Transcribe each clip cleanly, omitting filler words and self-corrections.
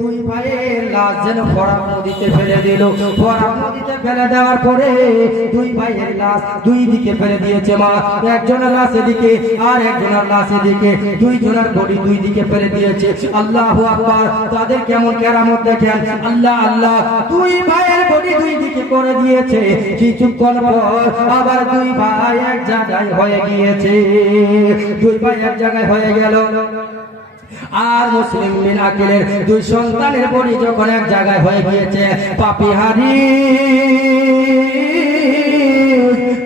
দুই ভাইয়ের লাশ যেন ফরাত নদীতে ফেলে দিল। ফরাত নদীতে ফেলে দেওয়ার পরে দুই ভাইয়ের লাশ দুই দিকে ফেলে দিয়েছে। মা একজনের লাশ এদিকে আর একজনের লাশ এদিকে, দুইজনের বডি দুই দিকে ফেলে দিয়েছে। আল্লাহু আকবার, তাদের কেমন কেরামত দেখেন। আল্লাহ আল্লাহ, দুই ভাইয়ের বডি দুই দিকে করে দিয়েছে। কিছুক্ষণ পর আবার দুই ভাই এক জায়গায় হয়ে গিয়েছে। দুই ভাই এক জায়গায় হয়ে গেল। আর মুসলিম বিন আকিলের দুই সন্তানের বডি যখন এক জায়গায় হয়ে গিয়েছে, পাপিহারি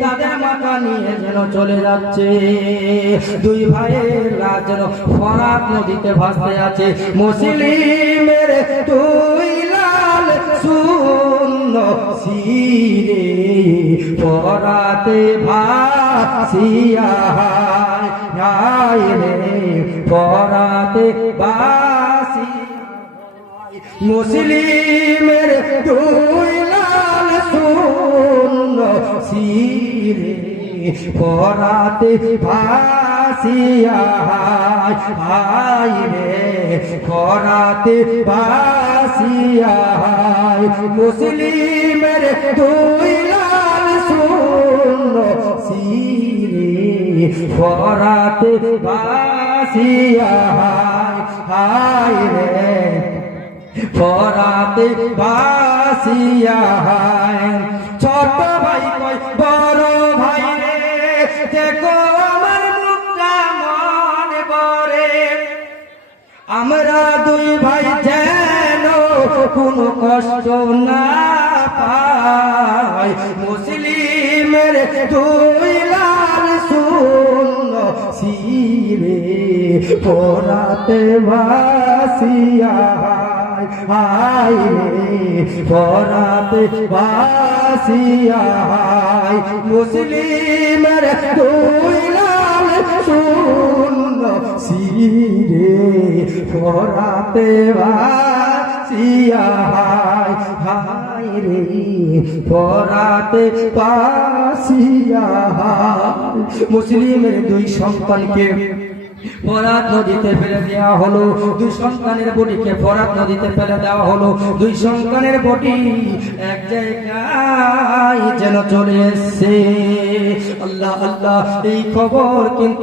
তাদের মাথা নিয়ে যেন চলে যাচ্ছে। দুই ভাইয়ের লাশ যেন ফরাত নদীতে ভাসতে আছে। মুসলিমের দুই লাল শূন্য সিরে ফরাতে ভাসিয়া রে ফরাতে ভাসি। মুসলিমের দুই লাল শূন্য সিরে ফরাতে ভাসিয়া রে ফরাতে ভাসিয়া। মুসলিমের দুই লাল শূন্য সিরে ফরাতে ভাসিয়া রে ফরাতে ভাসিয়া। ছোট ভাই কই বড় ভাই রে, দেখো আমার মুখটা মনে পড়ে। আমরা দুই ভাই যেন কোনো কষ্ট না পাই। মুসলিমের দুই লাল শূন্য সিরে ফরাতে ভাসিয়া রে ফরাতে ভাসিয়া। মুসলিমের দুই লাল শূন্য সিরে ফরাতে ভাসিয়া রে ফরাতে ভাসিয়া। মুসলিমের দুই সন্তানকে ফরাত নদীতে ফেলে দেওয়া হলো। দুই সন্তানের বডিকে ফরাত নদীতে ফেলে দেওয়া হলো। দুই সন্তানের বডি এক জায়গায় যেন চলে এসছে। আল্লাহ আল্লাহ, এই খবর কিন্তু